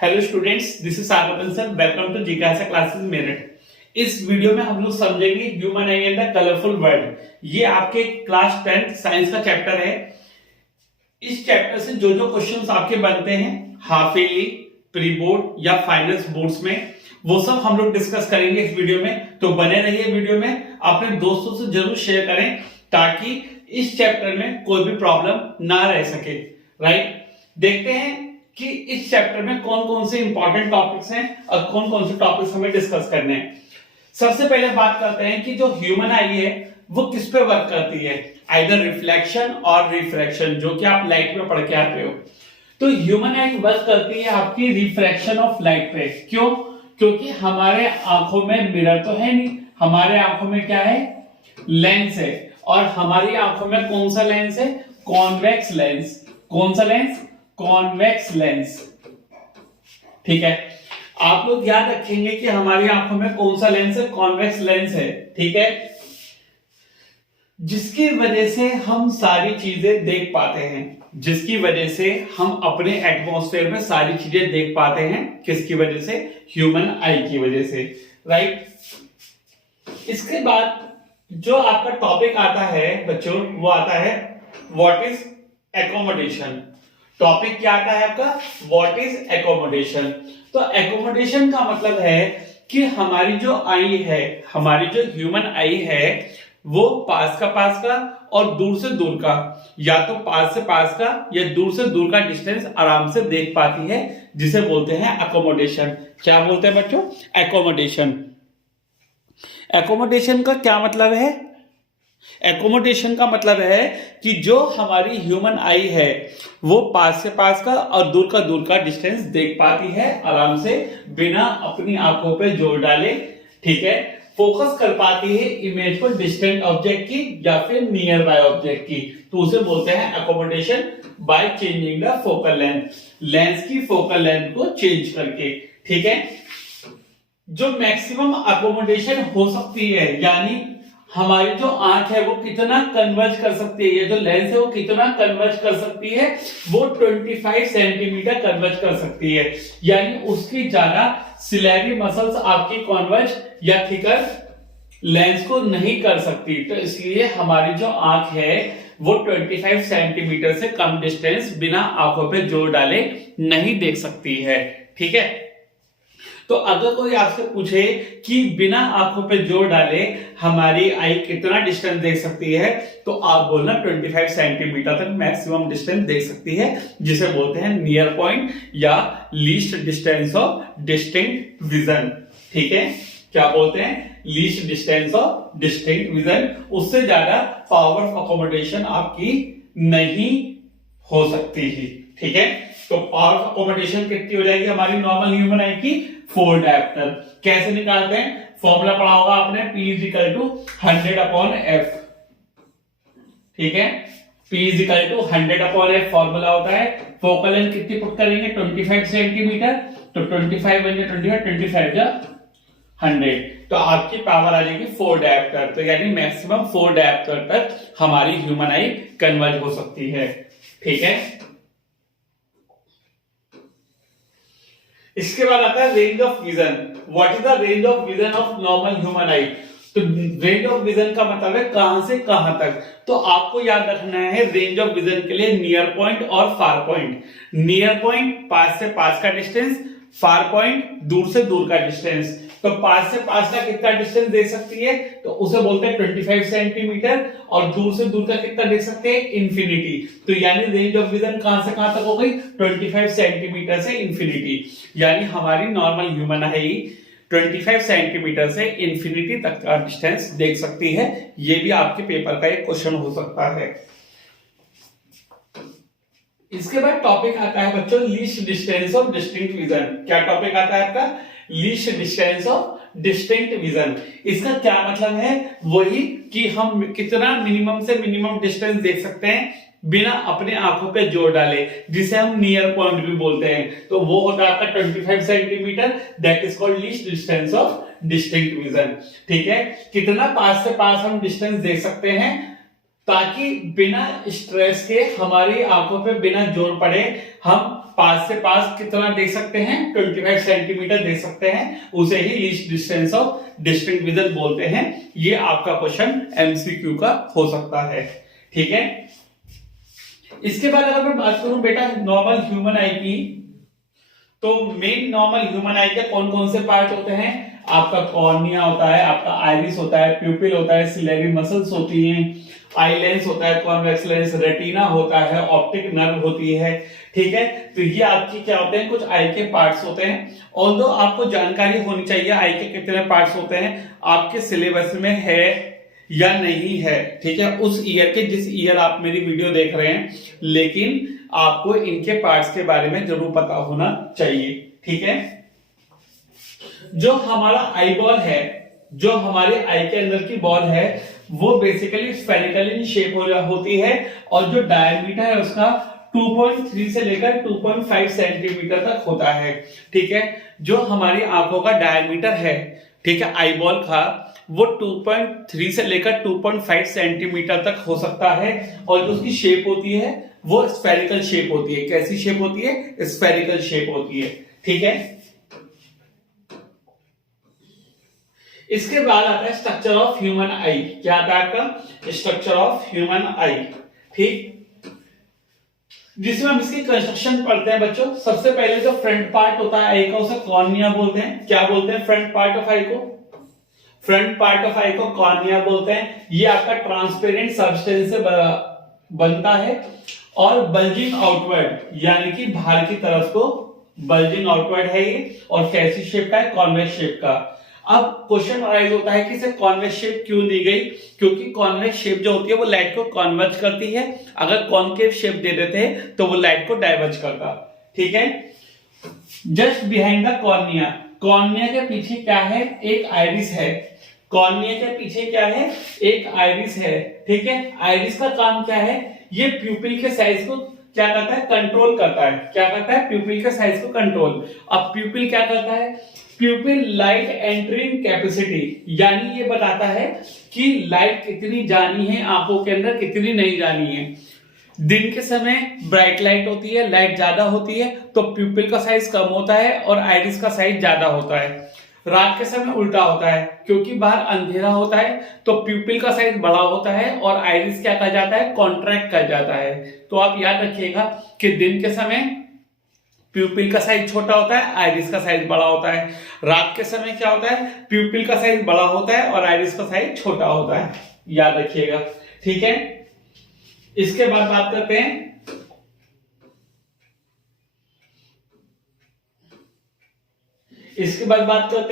Hello students, this is Sagar sir. Welcome to GK classes Meerut. इस video में हम लोग समझेंगे human eye and the colourful world. ये आपके क्लास 10th साइंस का चैप्टर है। इस चैप्टर से जो जो क्वेश्चंस आपके बनते हैं हाफ ईयरली, प्री बोर्ड या फाइनल्स बोर्ड्स में, वो सब हम लोग डिस्कस करेंगे इस वीडियो में। तो बने रहिए वीडियो में, अपने दोस्तों से जरूर शेयर करें ताकि इस चैप्टर में कोई भी प्रॉब्लम ना रह सके। राइट, देखते हैं कि इस चैप्टर में कौन कौन से इंपॉर्टेंट टॉपिक्स हैं और कौन कौन से टॉपिक्स हमें डिस्कस करने हैं। सबसे पहले बात करते हैं कि जो ह्यूमन आई है वो किस पे वर्क करती है, आइदर रिफ्लेक्शन और रिफ्रैक्शन, जो कि आप लाइट में पढ़ के आते हो। तो ह्यूमन आई वर्क करती है आपकी रिफ्रैक्शन ऑफ लाइट पे। क्यों? क्योंकि हमारे आंखों में मिरर तो है नहीं, हमारे आंखों में क्या है, लेंस है। और हमारी आंखों में कौन सा लेंस है, कॉन्वेक्स लेंस। कौन सा लेंस? Convex lens. ठीक है, आप लोग याद रखेंगे कि हमारी आंखों में कौन सा लेंस है, कॉन्वेक्स लेंस है। ठीक है, जिसकी वजह से हम सारी चीजें देख पाते हैं, जिसकी वजह से हम अपने एटमॉस्फेयर में सारी चीजें देख पाते हैं। किसकी वजह से? ह्यूमन आई की वजह से। राइट, इसके बाद जो आपका टॉपिक आता है बच्चों, वो आता है व्हाट इज एकोमोडेशन। टॉपिक क्या आता है आपका? What is accommodation. तो एकोमोडेशन का मतलब है कि हमारी जो आई है, हमारी जो ह्यूमन आई है, वो पास का और दूर से दूर का, या तो पास से पास का या दूर से दूर का डिस्टेंस आराम से देख पाती है, जिसे बोलते हैं एकोमोडेशन। क्या बोलते हैं बच्चों? एकोमोडेशन। एकोमोडेशन का क्या मतलब है? एकोमोडेशन का मतलब है कि जो हमारी ह्यूमन आई है वो पास से पास का और दूर का डिस्टेंस देख पाती है आराम से, बिना अपनी आंखों पे जोर डाले। ठीक है, फोकस कर पाती है इमेज को डिस्टेंट ऑब्जेक्ट की या फिर नियर बाय ऑब्जेक्ट की। तो उसे बोलते हैं accommodation by changing the focal length. Lens की फोकल लेंथ को चेंज करके। ठीक है, जो मैक्सिमम एकोमोडेशन हो सकती है, यानी हमारी जो आंख है वो कितना कन्वर्ज कर सकती है, ये जो लेंस है वो कितना कन्वर्ज कर सकती है, वो 25 सेंटीमीटर कन्वर्ज कर सकती है। यानी उसकी ज्यादा सिलेरी मसल्स आपकी कन्वर्ज या थिकर लेंस को नहीं कर सकती। तो इसलिए हमारी जो आंख है वो 25 सेंटीमीटर से कम डिस्टेंस बिना आंखों पे जोर डाले नहीं देख सकती है। ठीक है, तो अगर कोई आपसे पूछे कि बिना आंखों पे जोर डाले हमारी आई कितना डिस्टेंस देख सकती है, तो आप बोलना 25 सेंटीमीटर तक मैक्सिमम डिस्टेंस देख सकती है, जिसे बोलते हैं नियर पॉइंट या least distance of distinct vision. ठीक है, क्या बोलते हैं? Least distance of distinct vision. उससे ज्यादा पावर ऑफ अकोमोडेशन आपकी नहीं हो सकती ही। ठीक है, तो पावर ऑफ अकोमोडेशन कितनी हो जाएगी हमारी नॉर्मल ह्यूमन आई की? 4 डायप्टर। कैसे निकालते हैं? फॉर्मूला पढ़ा होगा आपने, P इक्वल टू 100/F। ठीक है, P equal to 100/F formula होता है। फोकल लेंथ कितनी पुट करेंगे? 25 सेंटीमीटर। तो 25 बन जाए 25 जा 100, तो आपकी पावर आ जाएगी 4 डायप्टर। तो यानी मैक्सिमम 4 डायप्टर तक हमारी ह्यूमन आई कन्वर्ज हो सकती है। ठीक है, इसके बाद आता है range of vision. What is the range of vision of normal human आई? तो रेंज ऑफ विजन का मतलब है कहां से कहां तक। तो आपको याद रखना है रेंज ऑफ विजन के लिए नियर पॉइंट और फार पॉइंट। नियर पॉइंट पास से पास का डिस्टेंस, फार पॉइंट दूर से दूर का डिस्टेंस। तो पास से पास का कितना डिस्टेंस दे सकती है, तो उसे बोलते हैं 25 सेंटीमीटर, और दूर से दूर का कितना देख सकते हैं? इंफिनिटी। तो यानी रेंज ऑफ विजन कहां से कहां तक हो गई? 25 सेंटीमीटर से इंफिनिटी। यानी हमारी नॉर्मल ह्यूमन आई 25 सेंटीमीटर से इंफिनिटी तक का डिस्टेंस देख सकती है। यह भी आपके पेपर का एक क्वेश्चन हो सकता है। इसके बाद टॉपिक आता है बच्चों least distance of distinct vision. क्या टॉपिक आता है आपका? Least distance of distinct vision. इसका क्या मतलब है? वही कि हम कितना मिनिमम से मिनिमम डिस्टेंस देख सकते हैं बिना अपने आंखों पे जोर डाले, जिसे हम नियर पॉइंट भी बोलते हैं। तो वो होता है आपका 25 centimetre, that is called least distance of distinct vision. ठीक है, कितना पास से पास हम डिस्टेंस देख सकते हैं ताकि बिना स्ट्रेस के हमारी आंखों पे बिना जोर पड़े हम पास से पास कितना देख सकते हैं, 25 सेंटीमीटर देख सकते हैं, उसे ही least distance of distinct vision बोलते हैं। ये आपका क्वेश्चन एमसीक्यू का हो सकता है। ठीक है, इसके बाद अगर मैं बात करूं बेटा नॉर्मल ह्यूमन आई की, तो मेन नॉर्मल ह्यूमन आई के कौन कौन से पार्ट होते हैं? आपका कॉर्निया होता है, आपका आइरिस होता है, प्यूपिल होता है, सिलेरी मसल्स होती हैं, आई लेंस होता है, कॉन्वेक्स लेंस, रेटिना होता है, ऑप्टिक नर्व होती है। ठीक है, तो ये आपकी क्या होते हैं, कुछ आई के पार्ट्स होते हैं। ऑल्दो आपको जानकारी होनी चाहिए आई के कितने पार्ट्स होते हैं, आपके सिलेबस में है या नहीं है। ठीक है, उस ईयर के, जिस ईयर आप मेरी वीडियो देख रहे हैं, लेकिन आपको इनके पार्ट्स के बारे में जरूर पता होना चाहिए। ठीक है, जो हमारा आई बॉल है, जो हमारे आई के अंदर की बॉल है, वो बेसिकली स्फेरिकल इन शेप होती है, और जो डायमीटर है उसका 2.3 से लेकर 2.5 सेंटीमीटर तक होता है। ठीक है, जो हमारी आंखों का डायमीटर है, ठीक है, आई बॉल का, वो 2.3 से लेकर 2.5 सेंटीमीटर तक हो सकता है, और जो उसकी शेप होती है वो स्फेरिकल शेप होती है। कैसी शेप होती है? स्फेरिकल शेप होती है। ठीक है, इसके बाद आता है स्ट्रक्चर ऑफ ह्यूमन आई। क्या आता है आपका? स्ट्रक्चर ऑफ ह्यूमन आई। ठीक, जिसमें हम इसकी कंस्ट्रक्शन पढ़ते हैं बच्चों। सबसे पहले जो फ्रंट पार्ट होता है आई का, उसे कॉर्निया बोलते हैं। क्या बोलते हैं फ्रंट पार्ट ऑफ आई को? फ्रंट पार्ट ऑफ आई को कॉर्निया बोलते हैं। ये आपका ट्रांसपेरेंट सब्सटेंस से बनता है और बल्जिंग आउटवर्ड, यानी कि बाहर की तरफ को बल्जिंग आउटवर्ड है ये, और कैसी शेप का है? कॉन्वेक्स शेप का। अब क्वेश्चन अराइज होता है कि इसे कॉन्वेक्स शेप क्यों दी गई? क्योंकि कॉन्वेक्स शेप जो होती है वो लाइट को कॉन्वर्ज करती है। अगर कॉन्केव शेप दे देते हैं तो वो लाइट को डाइवर्ज करता। ठीक है, just behind the cornea, cornea के पीछे क्या है? एक आइरिस है। कॉर्निया के पीछे क्या है? एक आइरिस है। ठीक है, आइरिस का काम क्या है? ये प्यूपिल के साइज को क्या करता है? कंट्रोल करता है। क्या करता है? प्यूपिल के साइज को कंट्रोल। अब प्यूपिल क्या करता है? प्यूपिल लाइट एंट्रिंग कैपेसिटी, यानी ये बताता है कि लाइट कितनी जानी है आंखों के अंदर, कितनी नहीं जानी है। दिन के समय ब्राइट लाइट होती है, लाइट ज्यादा होती है, तो प्यूपिल का साइज कम होता है और आइरिस का साइज ज्यादा होता है। रात के समय उल्टा होता है, क्योंकि बाहर अंधेरा होता है तो प्यूपिल का साइज बड़ा होता है और आइरिस क्या कर जाता है? कॉन्ट्रैक्ट कर जाता है। तो आप याद रखिएगा कि दिन के समय प्यूपिल का साइज छोटा होता है, आइरिस का साइज बड़ा होता है। रात के समय क्या होता है? प्यूपिल का साइज बड़ा होता है और आइरिस का साइज छोटा होता है। याद रखिएगा। ठीक है, इसके बाद बात करते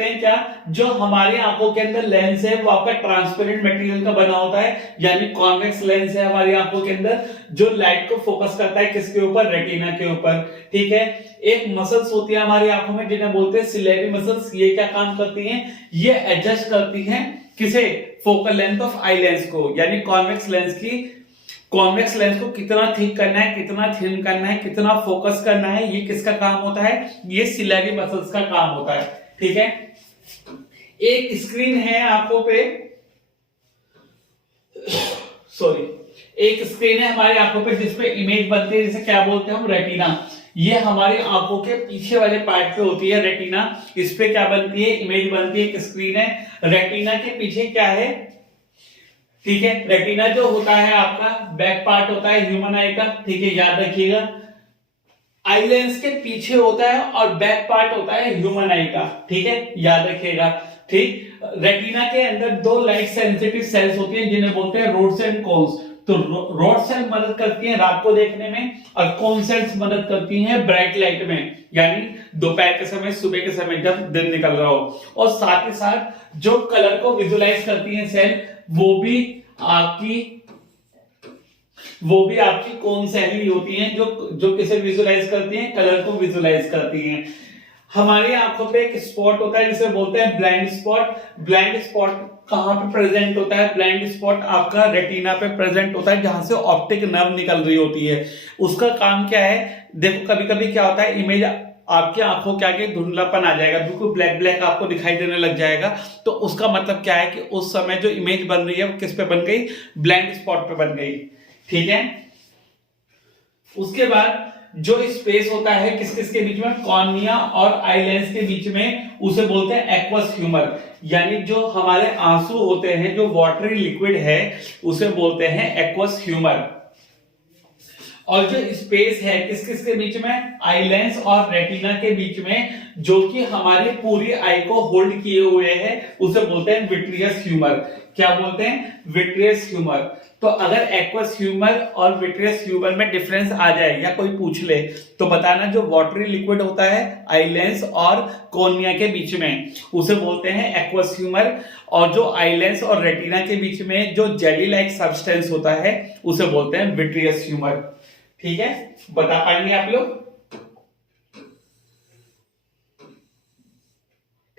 हैं क्या, जो हमारी आंखों के अंदर लेंस है वो आपका ट्रांसपेरेंट मटेरियल का बना होता है, यानी कॉन्वेक्स लेंस है हमारी आंखों के अंदर, जो लाइट को फोकस करता है किसके ऊपर? रेटिना के ऊपर। ठीक है, एक मसल्स होती है हमारी आंखों में जिन्हें बोलते हैं सिलेरी मसल्स। ये क्या काम करती हैं? ये एडजस्ट करती हैं किसे? Focal length of eye lens को, यानी कॉन्वेक्स लेंस की, कॉन्वेक्स लेंस को कितना थिक करना है, कितना थिन करना है, कितना फोकस करना है, ये किसका काम होता है? ये सिलेरी मसल्स का काम होता है। ठीक है, एक स्क्रीन है आंखों पे, एक स्क्रीन है हमारी आंखों पे जिसपे इमेज बनती है, जिसे क्या बोलते हैं हम? रेटिना। ये हमारी आंखों के पीछे वाले पार्ट पे होती है रेटिना। इस पे क्या बनती है? इमेज बनती है, एक स्क्रीन है। रेटिना के पीछे क्या है? ठीक है, रेटिना जो होता है आपका बैक पार्ट होता है ह्यूमन आई का। ठीक है, याद रखिएगा, आई लेंस के पीछे होता है और बैक पार्ट होता है ह्यूमन आई का। ठीक है, याद रखिएगा। ठीक, रेटिना के अंदर दो लाइट सेंसिटिव सेल्स होती हैं जिन्हें बोलते हैं रोड्स एंड कोन्स। तो रोड सेल मदद करती हैं रात को देखने में, और कोन सेल्स मदद करती हैं ब्राइट लाइट में, यानी दोपहर के समय, सुबह के समय जब दिन निकल रहा हो। और साथ ही साथ जो कलर को विजुलाइज करती हैं सेल, वो भी आपकी कौन सेल ही होती हैं, जो किसे विजुलाइज करती हैं? कलर को विजुलाइज करती हैं। हमारी आंखों पे एक स्पॉट होता है जिसे बोलते हैं ब्लाइंड स्पॉट। ब्लाइंड स्पॉट कहां पे प्रेजेंट होता है? ब्लाइंड स्पॉट आपका रेटिना पे प्रेजेंट होता है, जहां से ऑप्टिक नर्व निकल रही होती है। उसका काम क्या है? देखो, कभी कभी क्या होता है, इमेज आपकी आंखों के आगे धुंधलापन आ जाएगा, बिल्कुल ब्लैक ब्लैक आपको दिखाई देने लग जाएगा। तो उसका मतलब क्या है कि उस समय जो इमेज बन रही है वो किस पे बन गई? ब्लाइंड स्पॉट पे बन गई। ठीक है, उसके बाद जो स्पेस होता है किस किस के बीच में, कॉर्निया और आई लेंस के बीच में, उसे बोलते हैं एक्वस ह्यूमर। यानी जो हमारे आंसू होते हैं, जो वाटरी लिक्विड है, उसे बोलते हैं एक्वस ह्यूमर। और जो स्पेस है किस किस के बीच में, आई लेंस और रेटिना के बीच में, जो कि हमारी पूरी आई को होल्ड किए हुए है, उसे बोलते हैं विट्रियस ह्यूमर। क्या बोलते हैं, विट्रियस ह्यूमर। तो अगर एक्वस ह्यूमर और विट्रियस ह्यूमर में डिफरेंस आ जाए या कोई पूछ ले तो बताना, जो वाटरी लिक्विड होता है आई लेंस और कॉर्निया के बीच में, उसे बोलते हैं एक्वस ह्यूमर। और जो आई लेंस और रेटिना के बीच में जो जेली लाइक सब्सटेंस होता है, उसे बोलते हैं विट्रियस ह्यूमर। ठीक है, बता पाएंगे आप लोग?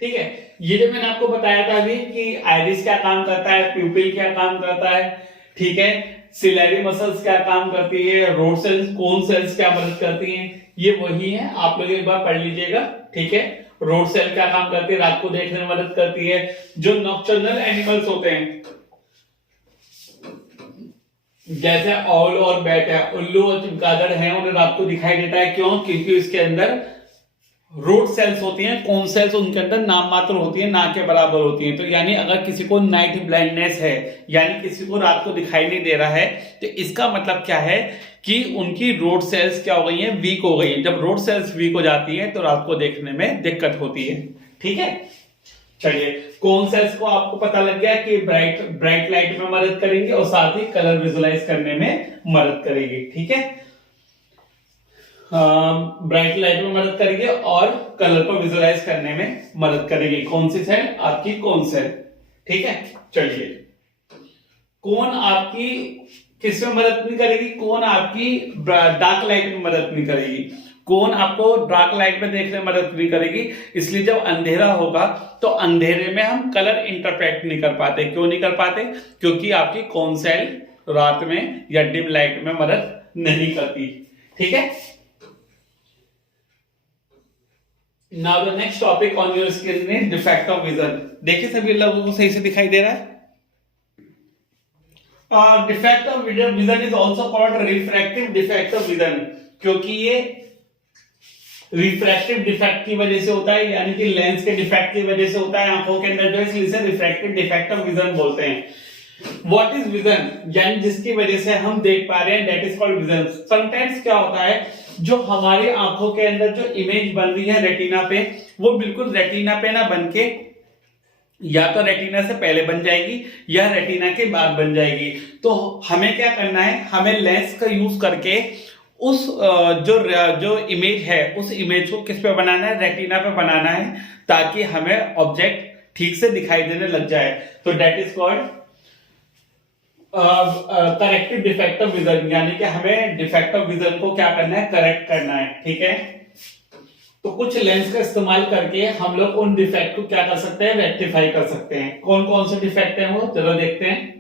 ठीक है, ये जो मैंने आपको बताया था अभी कि आइरिस क्या काम करता है, प्यूपिल क्या काम करता है, ठीक है, सिलेरी मसल्स क्या काम करती है, रोड सेल्स, कोन सेल्स क्या मदद करती हैं, ये वही है। आप लोग एक बार पढ़ लीजिएगा। ठीक है, रोड सेल क्या काम करती है, रात को देखने में मदद करती है। जो नॉक्टर्नल एनिमल्स होते हैं जैसे ऑल और बैट है, उल्लू और चमगादड़ है, उन्हें रात को दिखाई देता है। क्यों? क्योंकि इसके अंदर रोड सेल्स होती हैं, कोन सेल्स उनके अंदर नाम मात्र होती है, ना के बराबर होती हैं। तो यानी अगर किसी को नाइट ब्लाइंडनेस है, यानी किसी को रात को दिखाई नहीं दे रहा है, तो इसका मतलब क्या है कि उनकी रोड सेल्स क्या हो गई हैं, वीक हो गई हैं। जब रोड सेल्स वीक हो जाती है तो रात को देखने में दिक्कत होती है। ठीक है, चलिए, कोन सेल्स को आपको पता लग गया कि ब्राइट लाइट में मदद करेंगे और साथ ही कलर विजुलाइज करने में मदद करेगी। ठीक है, ब्राइट लाइट में मदद करेगी और कलर को विजुलाइज करने में मदद करेगी। कौन सी सेल? आपकी कोन सेल। ठीक है, चलिए, कोन आपकी किस में मदद नहीं करेगी? कोन आपकी डार्क लाइट में मदद नहीं करेगी। कोन आपको डार्क लाइट में देखने में मदद नहीं करेगी, इसलिए जब अंधेरा होगा तो अंधेरे में हम कलर इंटरप्रेट नहीं कर पाते। क्यों नहीं कर पाते? क्योंकि आपकी कोन सेल रात में या डिम लाइट में मदद नहीं करती। ठीक है, now the next topic on your screen is defect of vision. देखिए सभी लोगों को सही से दिखाई दे रहा है? Defect of vision is also called refractive defect of vision, क्योंकि ये रिफ्रैक्टिव डिफेक्ट की वजह से होता है, यानी कि लेंस के डिफेक्ट की वजह से होता है आंखों के अंदर, जो इसलिए इसे रिफ्रैक्टिव डिफेक्ट ऑफ विजन बोलते हैं। What is vision? यानी जिसकी वजह से हम देख पा रहे हैं, that is called vision. Sometimes क्या होता है, जो हमारी आंखों के अंदर जो इमेज बन रही है रेटिना पे, वो बिल्कुल रेटिना पे ना बन के या तो रेटिना से पहले बन जाएगी या रेटिना के बाद बन जाएगी। तो हमें क्या करना है, हमें लेंस का यूज करके उस जो इमेज है, उस इमेज को किस पे बनाना है, रेटिना पे बनाना है, ताकि हमें ऑब्जेक्ट ठीक से दिखाई देने लग जाए। तो that is called corrective defect of vision, यानी कि हमें डिफेक्ट ऑफ विजन को क्या करना है, करेक्ट करना है। ठीक है, तो कुछ लेंस का इस्तेमाल करके हम लोग उन डिफेक्ट को क्या कर सकते हैं, रेक्टिफाई कर सकते हैं। कौन कौन से डिफेक्ट हैं वो चलो देखते हैं।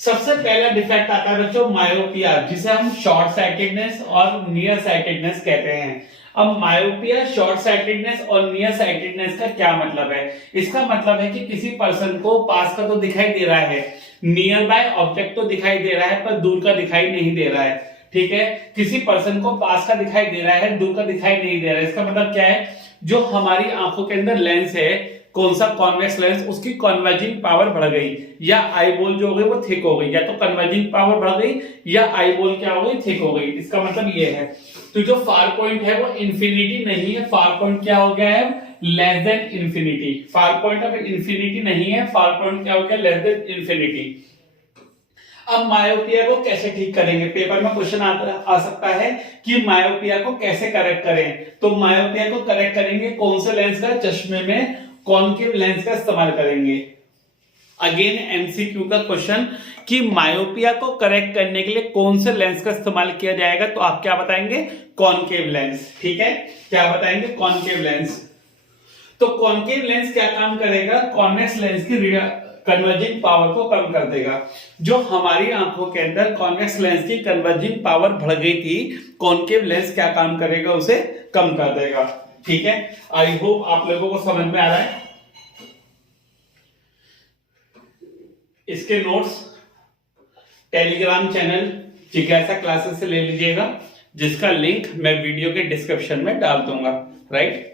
सबसे पहला डिफेक्ट आता है बच्चों मायोपिया, जिसे हम शॉर्ट साइटेडनेस और नियर साइटेडनेस कहते हैं। अब मायोपिया, शॉर्ट साइटेडनेस और नियर साइटेडनेस का क्या मतलब है? इसका मतलब है कि किसी पर्सन को पास का तो दिखाई दे रहा है, नियर बाय ऑब्जेक्ट तो दिखाई दे रहा है, पर दूर का दिखाई नहीं दे रहा है। ठीक है, किसी पर्सन को पास का दिखाई दे रहा है, दूर का दिखाई नहीं दे रहा है। इसका मतलब क्या है, जो हमारी आंखों के अंदर लेंस है, कौन सा, कॉन्वेक्स लेंस, उसकी कन्वर्जिंग पावर बढ़ गई, या आई बॉल जो हो गई वो थिक हो गई, या तो कन्वर्जिंग पावर बढ़ गई या आई बॉल क्या हो गई, थिक हो गई। इसका मतलब ये है। तो जो फार पॉइंट है वो इंफिनिटी नहीं है, फार पॉइंट क्या हो गया है, less than infinity. Far point अब इंफिनिटी नहीं है, फार पॉइंट क्या हो गया, लेस देन इंफिनिटी। अब मायोपिया को कैसे ठीक करेंगे? पेपर में क्वेश्चन आ सकता है कि मायोपिया को कैसे करेक्ट करें। तो मायोपिया को करेक्ट करेंगे कौन से लेंस का, चश्मे में कॉनकेव लेंस का इस्तेमाल करेंगे। अगेन एमसीक्यू का क्वेश्चन कि मायोपिया को करेक्ट करने के लिए कौन से लेंस का इस्तेमाल किया जाएगा, तो आप क्या बताएंगे, कॉनकेव लेंस। ठीक है, क्या बताएंगे, कॉनकेव लेंस। तो कॉनकेव लेंस क्या काम करेगा, कॉन्वेक्स लेंस की कन्वर्जिंग पावर को कम कर देगा। जो हमारी आंखों के अंदर कॉन्वेक्स लेंस की कन्वर्जिंग पावर बढ़ गई थी, कॉनकेव लेंस क्या काम करेगा, उसे कम कर देगा। ठीक है, आई होप आप लोगों को समझ में आ रहा है। इसके नोट्स टेलीग्राम चैनल जिज्ञासा क्लासेस से ले लीजिएगा, जिसका लिंक मैं वीडियो के डिस्क्रिप्शन में डाल दूंगा, राइट।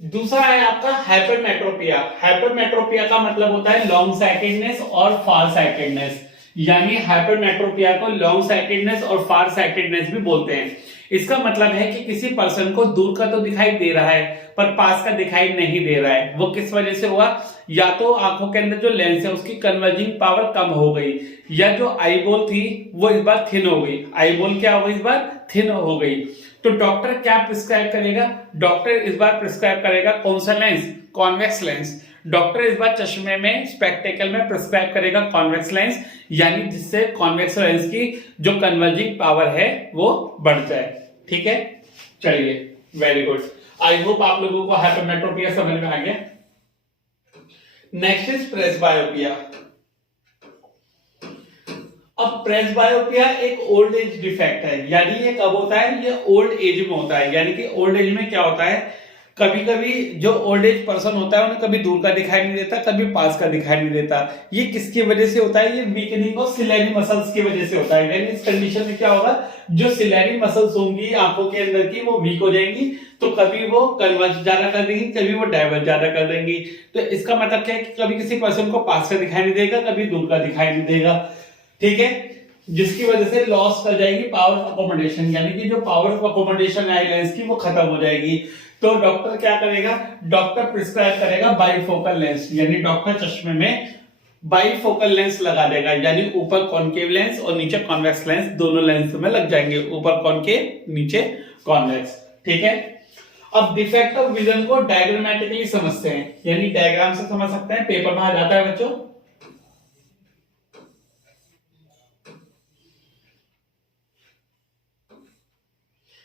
दूसरा है आपका हाइपरमेट्रोपिया। हाइपरमेट्रोपिया का मतलब होता है लॉन्ग साइटेडनेस और फार साइटेडनेस, यानी हाइपरमेट्रोपिया को लॉन्ग साइटेडनेस और फार साइटेडनेस भी बोलते हैं। इसका मतलब है कि किसी पर्सन को दूर का तो दिखाई दे रहा है पर पास का दिखाई नहीं दे रहा है। वो किस वजह से हुआ? या तो आंखों के अंदर जो लेंस है उसकी कन्वर्जिंग पावर कम हो गई, या जो आई बॉल थी वो इस बार थिन हो गई। आई बॉल क्या हो गई? इस बार थिन हो गई। तो डॉक्टर क्या प्रिस्क्राइब करेगा? डॉक्टर इस बार प्रिस्क्राइब करेगा कौन सा लेंस? Convex lens. डॉक्टर इस बार चश्मे में, स्पेक्टेकल में प्रिस्क्राइब करेगा कॉन्वेक्स लेंस, यानी जिससे कॉन्वेक्स लेंस की जो कन्वर्जिंग पावर है वो बढ़ जाए। ठीक है, चलिए, वेरी गुड। आई होप आप लोगों को हाइपरमेट्रोपिया समझ में आ गया। Next is presbyopia. अब प्रेसबायोपिया एक ओल्ड एज डिफेक्ट है, यानी ये कब होता है? ये ओल्ड एज में होता है। यानी कि ओल्ड एज में क्या होता है, कभी कभी जो ओल्ड एज पर्सन होता है उन्हें कभी दूर का दिखाई नहीं देता, कभी पास का दिखाई नहीं देता। ये किसकी वजह से होता है? ये वीकनिंग ऑफ सिलेरी मसल्स की वजह से होता है। यानी इस कंडीशन में क्या होगा, जो सिलेरी मसल्स होंगी आंखों के अंदर की वो वीक हो जाएंगी, तो कभी वो कन्वर्ज ज्यादा कर देंगी, कभी वो डाइवर्ज ज्यादा कर देंगी। तो इसका मतलब क्या है कि कभी किसी पर्सन को पास का दिखाई नहीं देगा, कभी दूर का दिखाई नहीं देगा। ठीक है, जिसकी वजह से लॉस कर जाएगी पावर ऑफ अकोमोडेशन, यानी कि जो power of accommodation eye lens की वो खत्म हो जाएगी। तो डॉक्टर क्या करेगा? डॉक्टर प्रिस्क्राइब करेगा बाइफोकल लेंस, यानी डॉक्टर चश्मे में बाइफोकल लेंस लगा देगा, यानी ऊपर कॉनकेव लेंस और नीचे कॉन्वेक्स लेंस, दोनों लेंस में लग जाएंगे, ऊपर कॉनकेव नीचे कॉन्वेक्स। ठीक है, अब डिफेक्ट ऑफ विजन को डायग्रामेटिकली समझते हैं, यानी डायग्राम से समझ सकते हैं, पेपर में आ जाता है बच्चों।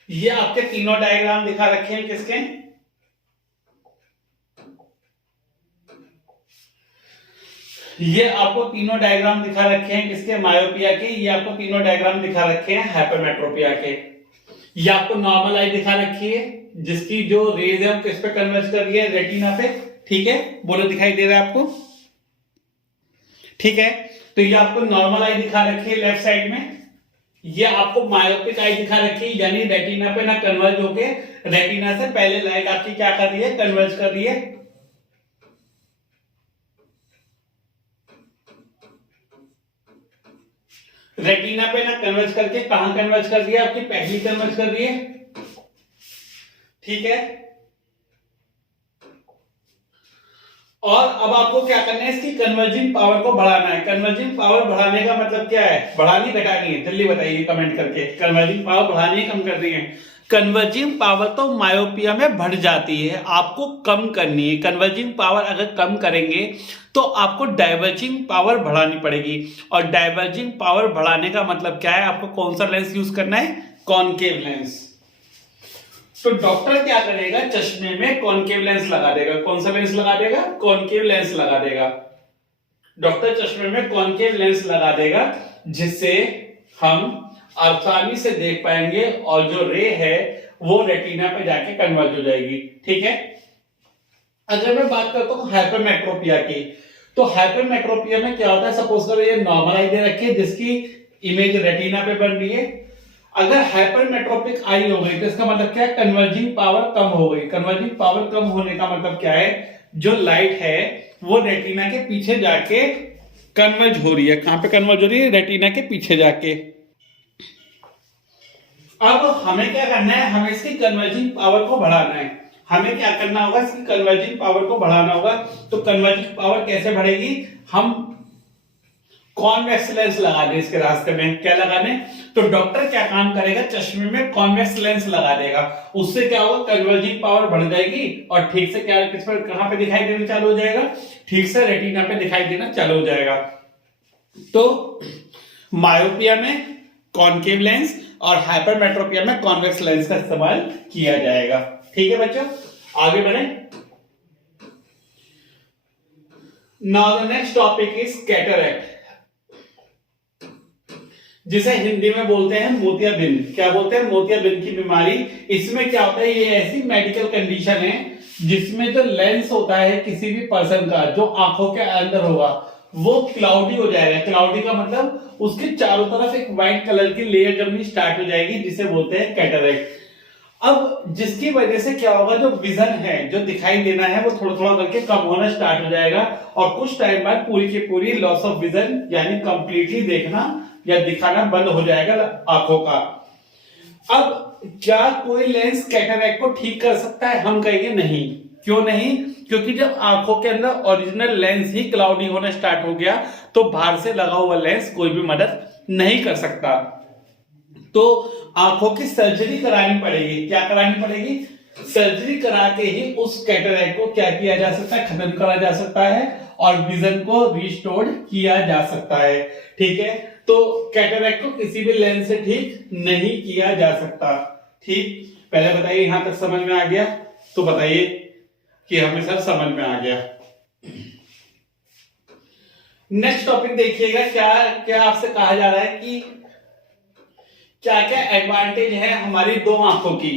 ये आपके तीनों डायग्राम दिखा रखे हैं, किसके? ये आपको तीनों डायग्राम दिखा रखे हैं, किसके? मायोपिया के। ये आपको तीनों डायग्राम दिखा रखे हैं हाइपरमेट्रोपिया के। ये आपको नॉर्मल आई दिखा रखी है, जिसकी जो रेज है वो किस पे कन्वर्ज कर रही है? रेटिना पे। ठीक है, बोलो, दिखाई दे रहा है आपको? ठीक है, तो ये आपको नॉर्मल आई दिखा रखी है लेफ्ट साइड में। ये आपको मायोपिक आई दिखा रखी है, यानी रेटिना पे ना कन्वर्ज होके रेटिना से पहले लाइट आपकी क्या कर रही है? कन्वर्ज कर रही है। रेटिना पे ना कन्वर्ज करके कहां कन्वर्ज कर रही है? आपकी पहली कन्वर्ज कर रही है। ठीक है, और अब आपको क्या करना है? इसकी कन्वर्जिंग पावर को बढ़ाना है। कन्वर्जिंग पावर बढ़ाने का मतलब क्या है? बढ़ानी घटानी है? जल्दी बताइए कमेंट करके। कन्वर्जिंग पावर बढ़ानी है, कम करनी है? कन्वर्जिंग पावर तो मायोपिया में बढ़ जाती है, आपको कम करनी है। कन्वर्जिंग पावर अगर कम करेंगे तो आपको डाइवर्जिंग पावर बढ़ानी पड़ेगी, और डाइवर्जिंग पावर बढ़ाने का मतलब क्या है? आपको कौन सा लेंस यूज करना है? Concave lens. तो डॉक्टर क्या करेगा? चश्मे में कॉनकेव लेंस लगा देगा। कौन सा लेंस लगा देगा? कॉनकेव लेंस लगा देगा। डॉक्टर चश्मे में कॉनकेव लेंस लगा देगा, जिससे हम आसानी से देख पाएंगे और जो रे है वो रेटिना पे जाके कन्वर्ज हो जाएगी। ठीक है, अगर मैं बात करता हूं हाइपरमेट्रोपिया की, तो हाइपरमेट्रोपिया में क्या होता है? सपोज करो ये नॉर्मल आई दे रखी है, जिसकी इमेज रेटिना पे बन रही है। अगर हाइपरमेट्रोपिक आई हो गई तो इसका मतलब क्या है? कन्वर्जिंग पावर कम हो गई। कन्वर्जिंग पावर कम होने का मतलब क्या है? जो लाइट है वो रेटिना के पीछे जाके कन्वर्ज हो रही है। कहां पे कन्वर्ज हो रही है? रेटिना के पीछे जाके। अब हमें क्या करना है? हमें इसकी कन्वर्जिंग पावर को बढ़ाना है। हमें क्या करना होगा? इसकी कन्वर्जिंग पावर को बढ़ाना होगा। तो कन्वर्जिंग पावर कैसे बढ़ेगी? हम कॉन्वेक्स लेंस लगा दे इसके रास्ते में। क्या लगाने? तो डॉक्टर क्या काम करेगा? चश्मे में कॉन्वेक्स लेंस लगा देगा। उससे क्या होगा? कन्वर्जिंग पावर बढ़ जाएगी और ठीक से क्या, किस पर, कहां पे दिखाई देना चालू हो जाएगा? ठीक से रेटिना पे दिखाई देना चालू हो जाएगा। तो मायोपिया में कॉनकेव लेंस और हाइपरमेट्रोपिया में कॉन्वेक्स लेंस का इस्तेमाल किया जाएगा। ठीक है बच्चों, आगे बढ़े। Now the next topic is cataract, जिसे हिंदी में बोलते हैं मोतियाबिंद। क्या बोलते हैं? मोतियाबिंद की बीमारी। इसमें क्या होता है? ये ऐसी मेडिकल कंडीशन है जिसमें जो लेंस होता है किसी भी पर्सन का, जो आंखों के अंदर होगा, वो क्लाउडी हो जाएगा। क्लाउडी का मतलब उसके चारों तरफ एक व्हाइट कलर की लेयर जमनी स्टार्ट हो जाएगी, जिसे बोलते हैं कैटरेक्ट। अब जिसकी वजह से क्या होगा, जो विजन है, जो दिखाई देना है, वो थोड़ा थोड़ा करके कम होना स्टार्ट हो जाएगा और कुछ टाइम बाद पूरी की पूरी लॉस ऑफ विजन यानी कंप्लीटली देखना या दिखाना बंद हो जाएगा आंखों का। अब क्या कोई लेंस कैटरेक्ट को ठीक कर सकता है? हम कहेंगे नहीं। क्यों नहीं? क्योंकि जब आंखों के अंदर ओरिजिनल लेंस ही क्लाउडी होना स्टार्ट हो गया तो बाहर से लगा हुआ लेंस कोई भी मदद नहीं कर सकता। तो आंखों की सर्जरी करानी पड़ेगी। क्या करानी पड़ेगी? सर्जरी करा के ही उस कैटरेक्ट को क्या किया जा सकता है? खत्म करा जा सकता है और विजन को रिस्टोर्ड किया जा सकता है। ठीक है, तो कैटरेक्ट को किसी भी लेंस से ठीक नहीं किया जा सकता। ठीक, पहले बताइए यहां तक समझ में आ गया? तो बताइए कि हमें सब समझ में आ गया। नेक्स्ट टॉपिक देखिएगा, क्या क्या आपसे कहा जा रहा है कि क्या क्या एडवांटेज है हमारी दो आंखों की।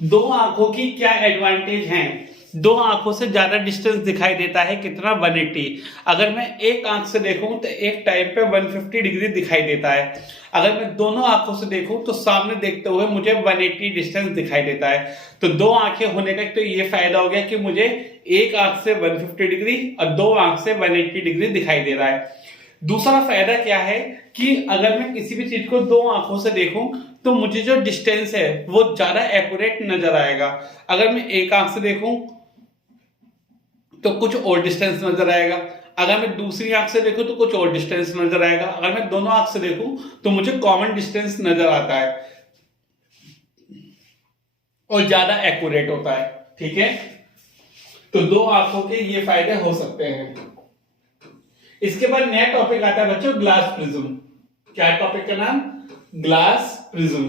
दो आंखों की क्या एडवांटेज हैं? दो आंखों से ज्यादा डिस्टेंस दिखाई देता है, कितना? 180। अगर मैं एक आंख से देखूं तो एक टाइम पे 150 डिग्री दिखाई देता है। अगर मैं दोनों आंखों से देखूं तो सामने देखते हुए मुझे 180 डिस्टेंस दिखाई देता है। तो दो आंखें होने का तो ये फायदा हो गया कि मुझे एक आंख से 150 डिग्री और दो आंख से 180 डिग्री दिखाई दे रहा है। दूसरा फायदा क्या है कि अगर मैं किसी भी चीज को दो आंखों से देखूं तो मुझे जो डिस्टेंस है वो ज्यादा एक्यूरेट नजर आएगा। अगर मैं एक आंख से देखूं तो कुछ और डिस्टेंस नजर आएगा, अगर मैं दूसरी आंख से देखूं तो कुछ और डिस्टेंस नजर आएगा, अगर मैं दोनों आंख से देखूं तो मुझे कॉमन डिस्टेंस नजर आता है और ज्यादा एक्यूरेट होता है। ठीक है, तो दो आंखों के ये फायदे हो सकते हैं। इसके बाद नया टॉपिक आता है बच्चों, ग्लास प्रिज्म। क्या टॉपिक का नाम? Glass prism.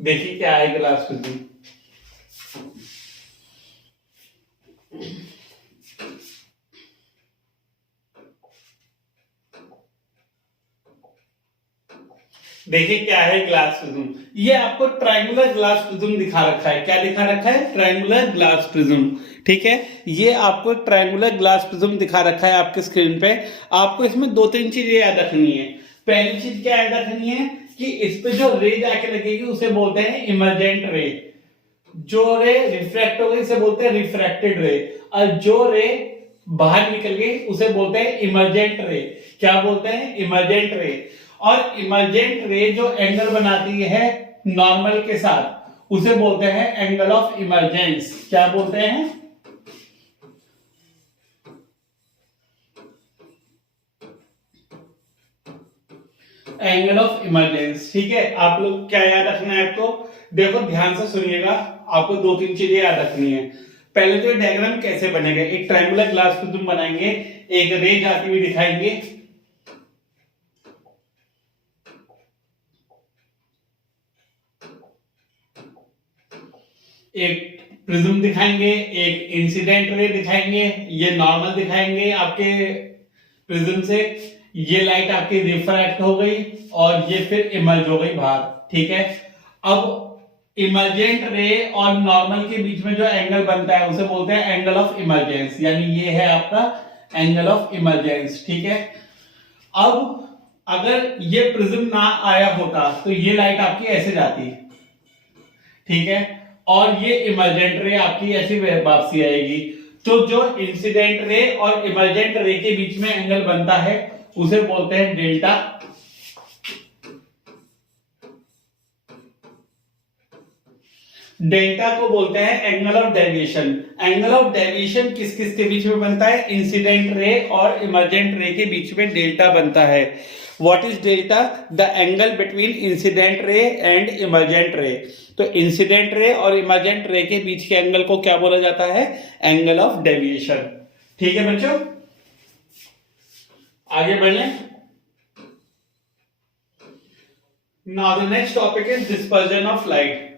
देखिए क्या है ग्लास प्रिज्म। देखिए क्या है ग्लास प्रिज्म। ये आपको ट्रायंगुलर ग्लास प्रिज्म दिखा रखा है। क्या दिखा रखा है? Triangular glass prism. ठीक है, ये आपको ट्रायंगुलर ग्लास प्रिज्म दिखा रखा है आपके स्क्रीन पे। आपको इसमें दो तीन चीजें याद रखनी है। पहली चीज क्या याद रखनी है कि इस पे जो रे जाके लगेगी उसे बोलते हैं इमर्जेंट रे। जो रे रिफ्रैक्ट हो गई इसे बोलते हैं रिफ्रैक्टेड रे, और जो रे बाहर निकल गई उसे बोलते हैं इमर्जेंट रे। क्या बोलते हैं? इमर्जेंट रे। और इमर्जेंट रे जो एंगल बनाती है नॉर्मल के साथ उसे बोलते हैं एंगल ऑफ इमर्जेंस। क्या बोलते हैं? Angle of emergence. ठीक है, आप लोग क्या याद रखना है आपको? देखो ध्यान से सुनिएगा, आपको दो तीन चीजें याद रखनी है। पहले तो डायग्राम कैसे बनेगा, एक ट्रायंगुलर ग्लास प्रिज्म बनाएंगे, एक रे जाती हुई दिखाएंगे, एक प्रिज्म दिखाएंगे, एक इंसिडेंट रे दिखाएंगे, ये नॉर्मल दिखाएंगे आपके प्रिज्म से, ये लाइट आपकी रिफ्रैक्ट हो गई और ये फिर इमर्ज हो गई बाहर। ठीक है, अब इमर्जेंट रे और नॉर्मल के बीच में जो एंगल बनता है उसे बोलते हैं एंगल ऑफ इमर्जेंस, यानी ये है आपका एंगल ऑफ इमर्जेंस। ठीक है, अब अगर ये प्रिज्म ना आया होता तो ये लाइट आपकी ऐसे जाती। ठीक है, और ये इमर्जेंट रे आपकी ऐसी वापसी आएगी। तो जो इंसिडेंट रे और इमर्जेंट रे के बीच में एंगल बनता है उसे बोलते हैं डेल्टा। डेल्टा को बोलते हैं angle of deviation. Angle of deviation किस किस के बीच में बनता है? इंसिडेंट रे और इमर्जेंट रे के बीच में डेल्टा बनता है। What is delta? The angle between incident ray and emergent रे। तो इंसिडेंट रे और इमर्जेंट रे के बीच के एंगल को क्या बोला जाता है? Angle of deviation. ठीक है बच्चों, आगे बढ़े। Now the next topic is dispersion of light.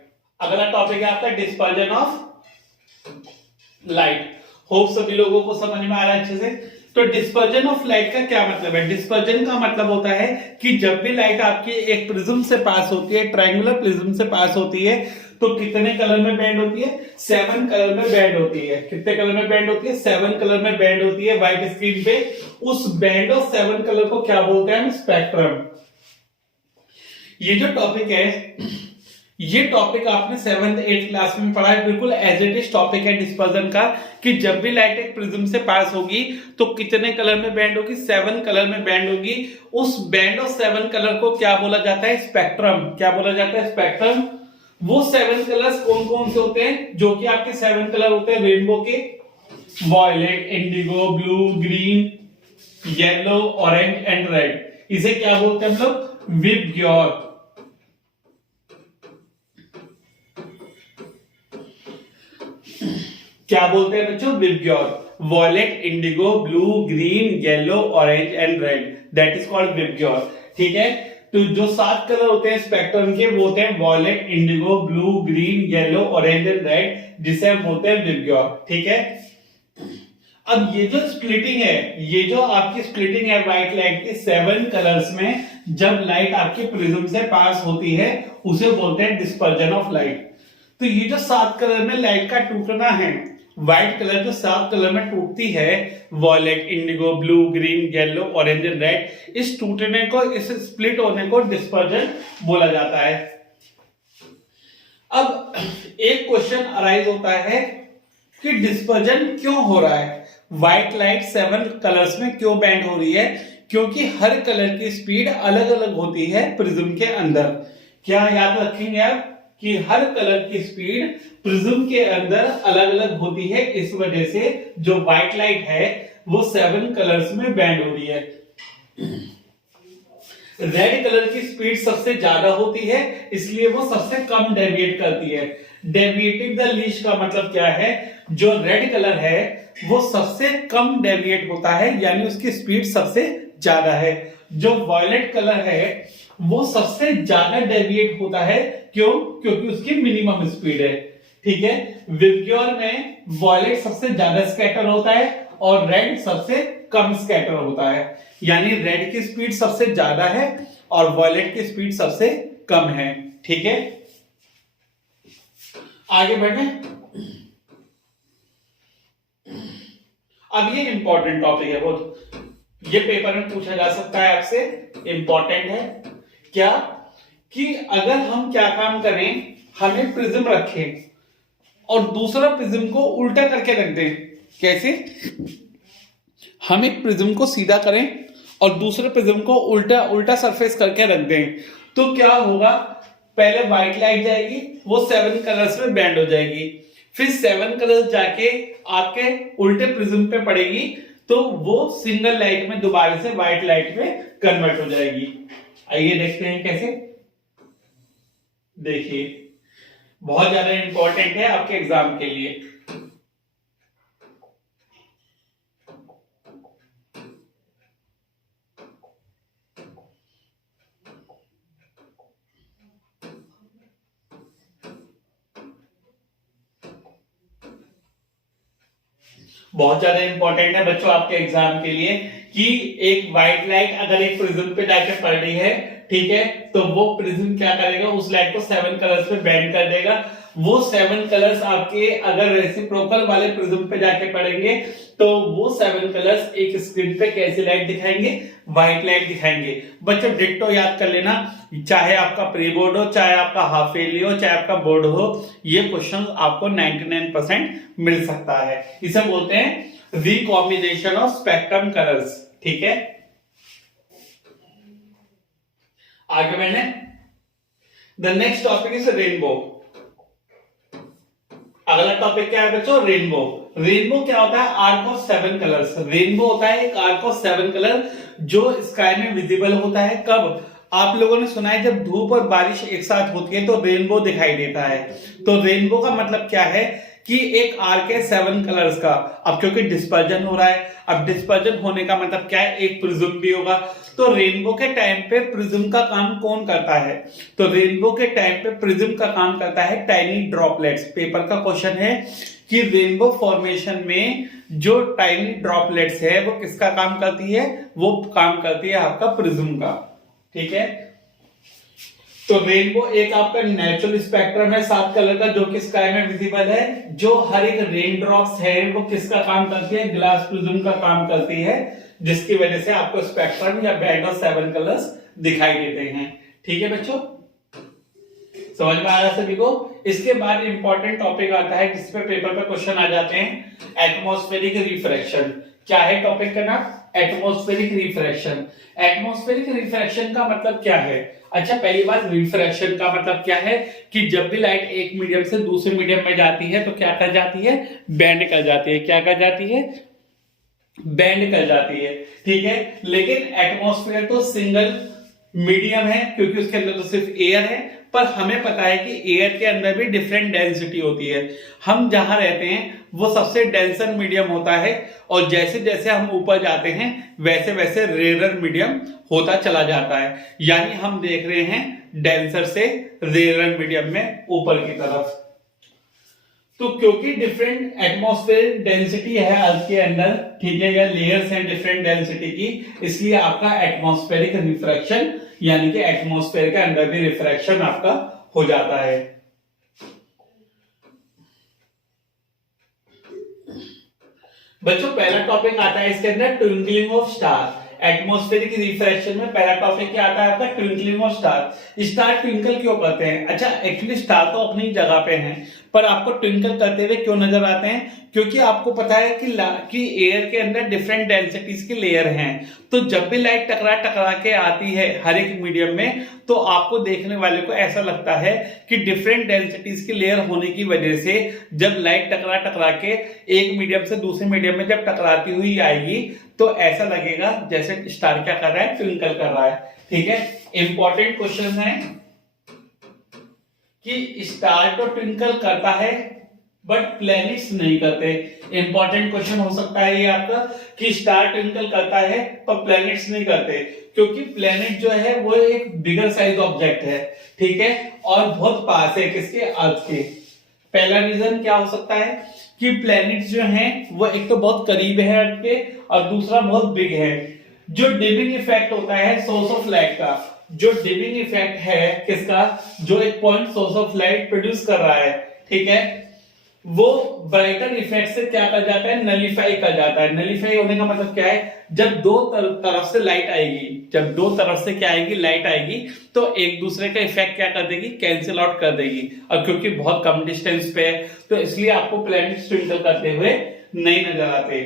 अगला टॉपिक है आपका डिस्पर्जन ऑफ लाइट। होप सभी लोगों को समझ में आ रहा है अच्छे से। तो डिस्पर्जन ऑफ लाइट का क्या मतलब है? डिस्पर्जन का मतलब होता है कि जब भी लाइट आपकी एक प्रिज्म से पास होती है, ट्रायंगुलर प्रिज्म से पास होती है, तो कितने कलर में बैंड होती है? 7 कलर में बैंड होती है। कितने कलर में बैंड होती है? 7 कलर में बैंड होती है व्हाइट स्क्रीन पे। उस बैंड ऑफ 7 कलर को क्या बोलते हैं? स्पेक्ट्रम। ये जो टॉपिक है, ये टॉपिक आपने 7th 8th क्लास में पढ़ा है, बिल्कुल एज इट इज टॉपिक है डिस्पर्जन का, कि जब भी लाइट एक प्रिज्म से पास होगी तो कितने कलर में बैंड होगी? 7 कलर में बैंड होगी। उस बैंड ऑफ 7 कलर को क्या बोला जाता है? स्पेक्ट्रम। क्या बोला जाता है? स्पेक्ट्रम। वो 7 कलर्स कौन कौन से होते हैं? जो कि आपके 7 कलर होते हैं रेनबो के, violet, indigo, blue, green, yellow, orange and red. इसे क्या बोलते हैं हम लोग? विबग्योर। क्या बोलते हैं बच्चों? VIBGYOR. Violet, indigo, blue, green, yellow, orange and red, that is called VIBGYOR. ठीक है, तो जो 7 कलर होते हैं स्पेक्ट्रम के वो होते हैं violet, indigo, blue, green, yellow, orange and red, जिसे हम बोलते हैं विबग्योर। ठीक है, अब ये जो स्प्लिटिंग है, ये जो आपकी स्प्लिटिंग है व्हाइट लाइट की 7 कलर्स में, जब लाइट आपके प्रिज्म से पास होती है उसे बोलते हैं डिस्पर्जन ऑफ लाइट। तो ये जो 7 कलर में लाइट का टूटना है, व्हाइट कलर जो 7 कलर में टूटती है, violet, indigo, blue, green, yellow, orange and red, इस टूटने को, इस स्प्लिट होने को डिस्पर्जन बोला जाता है। अब एक क्वेश्चन अराइज होता है कि डिस्पर्जन क्यों हो रहा है? व्हाइट लाइट 7 कलर्स में क्यों बैंड हो रही है? क्योंकि हर कलर की स्पीड अलग अलग होती है प्रिज्म के अंदर। क्या याद रखेंगे आप कि हर कलर की स्पीड प्रिज्म के अंदर अलग अलग होती है, इस वजह से जो व्हाइट लाइट है वो 7 कलर्स में बैंड हो रही है। रेड कलर की स्पीड सबसे ज्यादा होती है, इसलिए वो सबसे कम डेविएट करती है। डेविएटिंग द लीस्ट का मतलब क्या है? जो रेड कलर है वो सबसे कम डेविएट होता है, यानी उसकी स्पीड सबसे ज्यादा है। जो वॉयलेट कलर है वो सबसे ज्यादा डेविएट होता है। क्यों? क्योंकि उसकी मिनिमम स्पीड है। ठीक है, विबग्योर में वॉयलेट सबसे ज्यादा स्कैटर होता है और रेड सबसे कम स्कैटर होता है, यानी रेड की स्पीड सबसे ज्यादा है और वॉयलेट की स्पीड सबसे कम है। ठीक है, आगे बढ़े। अब ये इंपॉर्टेंट टॉपिक है बहुत, ये पेपर में पूछा जा सकता है आपसे, इंपॉर्टेंट है। क्या कि अगर हम क्या काम करें, हमें प्रिज्म रखें और दूसरा प्रिज्म को उल्टा करके रख दें। कैसे? हम एक प्रिज्म को सीधा करें और दूसरे प्रिज्म को उल्टा उल्टा सरफेस करके रख दें, तो क्या होगा? पहले व्हाइट लाइट जाएगी, वो 7 कलर्स में बैंड हो जाएगी, फिर 7 कलर्स जाके आपके उल्टे प्रिज्म पे पड़ेगी, तो वो सिंगल लाइट में दोबारा से व्हाइट लाइट में कन्वर्ट हो जाएगी। आइए देखते हैं कैसे। देखिए, बहुत ज्यादा इंपॉर्टेंट है आपके एग्जाम के लिए। बहुत ज्यादा इंपॉर्टेंट है बच्चों आपके एग्जाम के लिए कि एक व्हाइट लाइट अगर एक प्रिज्म पे जाके पड़ रही है, ठीक है, तो वो प्रिज्म क्या करेगा? उस लाइट को 7 कलर्स पे बैंड कर देगा। वो 7 कलर्स आपके अगर रेसिप्रोकल वाले प्रिज्म पे जाके पड़ेंगे तो वो 7 कलर्स एक स्क्रीन पे कैसी लाइट दिखाएंगे? व्हाइट लाइट दिखाएंगे। बच्चों डिट्टो याद कर लेना, चाहे आपका प्री बोर्ड हो, चाहे आपका हाफ ईयरली हो, चाहे आपका बोर्ड हो, ये क्वेश्चन आपको 99% मिल सकता है। इसे बोलते हैं रिकॉम्बिनेशन ऑफ स्पेक्ट्रम कलर्स। ठीक है, आगे बढ़ने। The next topic is rainbow. अगला टॉपिक क्या है बच्चों? रेनबो। रेनबो क्या होता है? Arc of 7 colours. रेनबो होता है एक आर्क ऑफ 7 कलर जो स्काई में विजिबल होता है। कब? आप लोगों ने सुना है जब धूप और बारिश एक साथ होती है तो रेनबो दिखाई देता है। तो रेनबो का मतलब क्या है कि एक आर्क है 7 कलर्स का। अब क्योंकि डिस्पर्जन हो रहा है, अब डिस्पर्जन होने का मतलब क्या है? एक प्रिज्म भी होगा। तो रेनबो के टाइम पे प्रिज्म का काम कौन करता है? तो रेनबो के टाइम पे प्रिज्म का काम करता है टाइनी ड्रॉपलेट्स। पेपर का क्वेश्चन है कि रेनबो फॉर्मेशन में जो टाइनी ड्रॉपलेट्स है वो किसका काम करती है? वो काम करती है आपका प्रिज्म का। ठीक है, तो रेनबो एक आपका नेचुरल स्पेक्ट्रम है 7 कलर का, जो कि स्काई में विजिबल है। जो हर एक रेन ड्रॉप्स है वो किसका काम करती है, ग्लास प्रिज्म का काम करती है, जिसकी वजह से आपको स्पेक्ट्रम या बैंड ऑफ 7 कलर्स दिखाई देते हैं। ठीक है बच्चों, समझ में आ रहा सभी को। इसके बाद इंपॉर्टेंट टॉपिक आता है जिस पे पेपर पे क्वेश्चन आ जाते हैं, एटमॉस्फेरिक रिफ्रैक्शन। क्या है टॉपिक का नाम, एटमॉस्फेरिक रिफ्रैक्शन। एटमॉस्फेरिक रिफ्रैक्शन का मतलब क्या है? अच्छा, पहली बात, रिफ्रैक्शन का मतलब क्या है कि जब भी लाइट एक मीडियम से दूसरे मीडियम में जाती है तो क्या कर जाती है, बेंड कर जाती है। क्या कर जाती है, बेंड कर जाती है। ठीक है, लेकिन एटमॉस्फेयर तो सिंगल मीडियम है क्योंकि उसके अंदर तो सिर्फ एयर है, पर हमें पता है कि एयर के अंदर भी डिफरेंट डेंसिटी होती है। हम जहां रहते हैं वो सबसे डेंसर मीडियम होता है, और जैसे जैसे हम ऊपर जाते हैं वैसे वैसे रेयरर मीडियम होता चला जाता है। यानी हम देख रहे हैं डेंसर से रेयरर मीडियम में ऊपर की तरफ। तो क्योंकि डिफरेंट एटमॉस्फेरिक डेंसिटी है अर्थ के अंदर, ठीक है, या लेयर्स हैं डिफरेंट डेंसिटी की, इसलिए आपका एटमॉस्फेरिक रिफ्रैक्शन यानी कि एटमॉस्फेयर के अंदर भी रिफ्रैक्शन आपका हो जाता है। बच्चों पहला टॉपिक आता है इसके अंदर twinkling of star. Atmospheric refraction में पहला टॉपिक क्या आता है आपका, twinkling of star. Star twinkle क्यों करते हैं? अच्छा, एक्चुअली स्टार तो अपनी जगह पे हैं, पर आपको ट्विंकल करते हुए क्यों नजर आते हैं? क्योंकि आपको पता है कि एयर के अंदर डिफरेंट डेंसिटीज के लेयर हैं। तो जब भी लाइट टकरा टकरा के आती है हर एक मीडियम में, तो आपको देखने वाले को ऐसा लगता है कि डिफरेंट डेंसिटीज के लेयर होने की वजह से जब लाइट टकरा टकरा के एक मीडियम से दूसरे मीडियम में जब टकराती हुई आएगी तो ऐसा लगेगा जैसे स्टार क्या कर रहा है, ट्विंकल कर रहा है। ठीक है, इंपॉर्टेंट क्वेश्चन है कि स्टार तो ट्विंकल करता है बट प्लैनेट्स नहीं करते। इंपॉर्टेंट क्वेश्चन हो सकता है ये आपका कि स्टार ट्विंकल करता है पर प्लैनेट्स नहीं करते, क्योंकि प्लैनेट जो है वो एक बिगर साइज ऑब्जेक्ट है, ठीक है, और बहुत पास है किसके, अर्थ के। पहला रीजन क्या हो सकता है कि प्लैनेट्स जो हैं वो एक तो बहुत करीब है अर्थ के, और दूसरा बहुत बिग है। जो डिमिंग इफेक्ट होता है सोर्स ऑफ लाइट का, जो डिमिंग इफेक्ट है किसका, जो एक point source of light produce कर रहा है, ठीक है, वो ब्राइटर इफेक्ट से क्या कर जाता है, नलीफाई कर जाता है। नलीफाई होने का मतलब क्या है, जब दो तरफ से लाइट आएगी, जब दो तरफ से क्या आएगी, लाइट आएगी, तो एक दूसरे का इफेक्ट क्या कर देगी, कैंसिल आउट कर देगी। और क्योंकि बहुत कम डिस्टेंस पे है तो इसलिए आपको प्लैनेट्स ट्विंकल करते हुए नहीं नजर आते।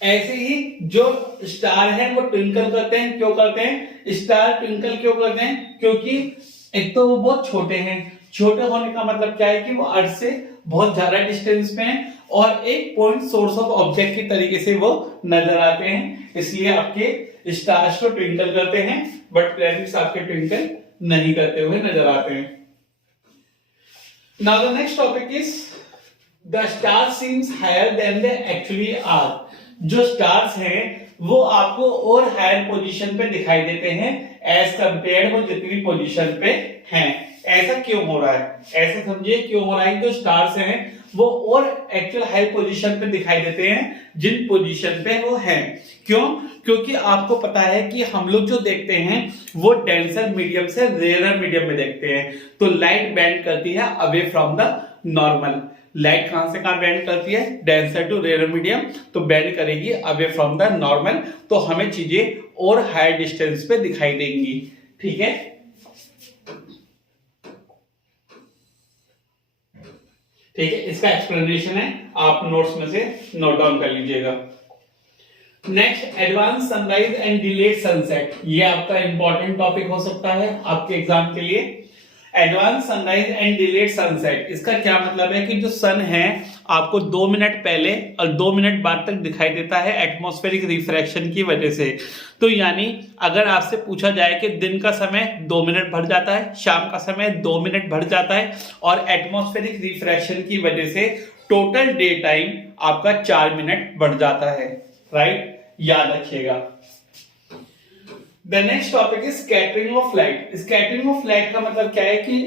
ऐसे ही जो स्टार है वो ट्विंकल करते हैं। क्यों करते हैं स्टार ट्विंकल, क्यों करते हैं? क्योंकि एक तो वो बहुत छोटे हैं। छोटे होने का मतलब क्या है कि वो अर्थ से बहुत ज्यादा डिस्टेंस पे हैं और एक पॉइंट सोर्स ऑफ ऑब्जेक्ट की तरीके से वो नजर आते हैं, इसलिए आपके स्टार्स को ट्विंकल करते हैं बट प्लैनेट्स आपके ट्विंकल नहीं करते हुए नजर आते हैं। Now the next topic is the star seems higher than they actually are. जो स्टार्स हैं वो आपको और हायर पोजीशन पे दिखाई देते हैं एज कंपेयर वो जितनी पोजीशन पे हैं। ऐसा क्यों हो रहा है? ऐसा समझिए क्यों हो रहा है, जो स्टार्स हैं वो और एक्चुअल हाई पोजीशन पे दिखाई देते हैं जिन पोजीशन पे वो हैं। क्यों? क्योंकि आपको पता है कि हम लोग जो देखते हैं वो डेंसर मीडियम से रेयरर मीडियम में देखते हैं, तो लाइट बेंड करती है away from the normal. Light कहां से कहां बेंड करती है, डेंसर टू रेयर मीडियम, तो बेंड करेगी अवे फ्रॉम द नॉर्मल, तो हमें चीजें और हायर डिस्टेंस पे दिखाई देंगी। ठीक है, ठीक है, इसका एक्सप्लेनेशन है, आप नोट्स में से नोट डाउन कर लीजिएगा। Next, advance sunrise and delayed sunset. ये आपका इंपॉर्टेंट टॉपिक हो सकता है आपके एग्जाम के लिए। Advance sunrise and delayed sunset, इसका क्या मतलब है कि जो सन है आपको 2 मिनट पहले और 2 मिनट बाद तक दिखाई देता है एटमॉस्फेरिक रिफ्रैक्शन की वजह से। तो यानी अगर आपसे पूछा जाए कि दिन का समय 2 मिनट बढ़ जाता है, शाम का समय 2 मिनट बढ़ जाता है, और एटमॉस्फेरिक रिफ्रैक्शन की वजह से टोटल डे टाइम आपका 4 मिनट बढ़ जाता है, राइट, याद रखिएगा। The next topic is scattering of light. Scattering of light का मतलब क्या है कि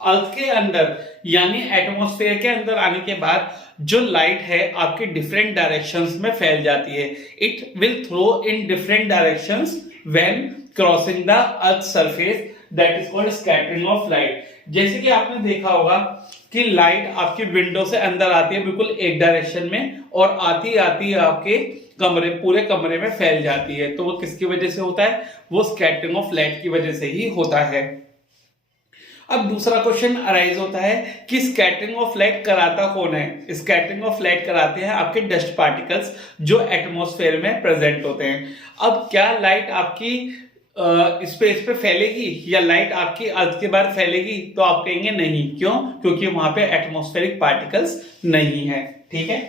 अर्थ के अंदर यानी एटमॉस्फेयर के अंदर आने के बाद जो लाइट है आपके डिफरेंट डायरेक्शंस में फैल जाती है। It will throw in different directions when crossing the earth surface, that is called scattering of light. जैसे कि आपने देखा होगा कि लाइट आपकी विंडो से अंदर आती है बिल्कुल एक डायरेक्शन में, और आती आती आपके कमरे, पूरे कमरे में फैल जाती है, तो वो किसकी वजह से होता है? वो स्कैटरिंग ऑफ लाइट की वजह से ही होता है। अब दूसरा क्वेश्चन अराइज होता है कि स्कैटरिंग ऑफ लाइट कराता कौन है? स्कैटरिंग ऑफ लाइट कराते हैं आपके डस्ट पार्टिकल्स जो एटमॉस्फेयर में प्रेजेंट होते हैं। अब क्या लाइट आपकी स्पेस पे फैलेगी या लाइट आपकी अर्थ के बाहर फैलेगी? तो आप कहेंगे नहीं। क्यों? क्योंकि वहां पे एटमॉस्फेरिक पार्टिकल्स नहीं है। ठीक है,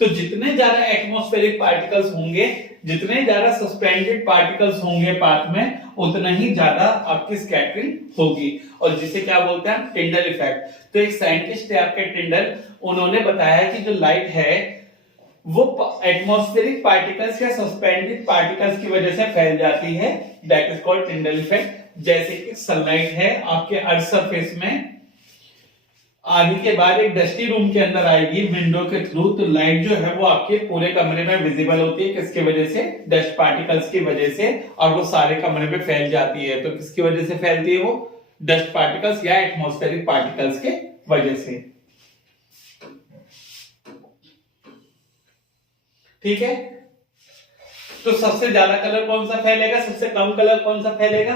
तो जितने ज्यादा एटमॉस्फेरिक पार्टिकल्स होंगे, जितने ज्यादा सस्पेंडेड पार्टिकल्स होंगे पाथ में, उतना ही ज्यादा आपकी स्कैटरिंग होगी, और जिसे क्या बोलते हैं? Tyndall effect. तो एक साइंटिस्ट है आपके टिंडल, उन्होंने बताया कि जो लाइट है वो एटमॉस्फेरिक पार्टिकल्स या सस्पेंडेड पार्टिकल्स की वजह से फैल जाती है, that is called Tyndall effect. जैसे कि सनलाइट है आपके अर्थ सरफेस में आने के बाद एक डस्टी रूम के अंदर आएगी विंडो के थ्रू, तो लाइट जो है वो आपके पूरे कमरे में विजिबल होती है। किसकी वजह से? डस्ट पार्टिकल्स की वजह से, और वो सारे कमरे में फैल जाती है। तो किसकी वजह से फैलती है? वो डस्ट पार्टिकल्स या एटमॉस्फेरिक पार्टिकल्स के वजह से। ठीक है, तो सबसे ज्यादा कलर कौन सा फैलेगा, सबसे कम कलर कौन सा फैलेगा?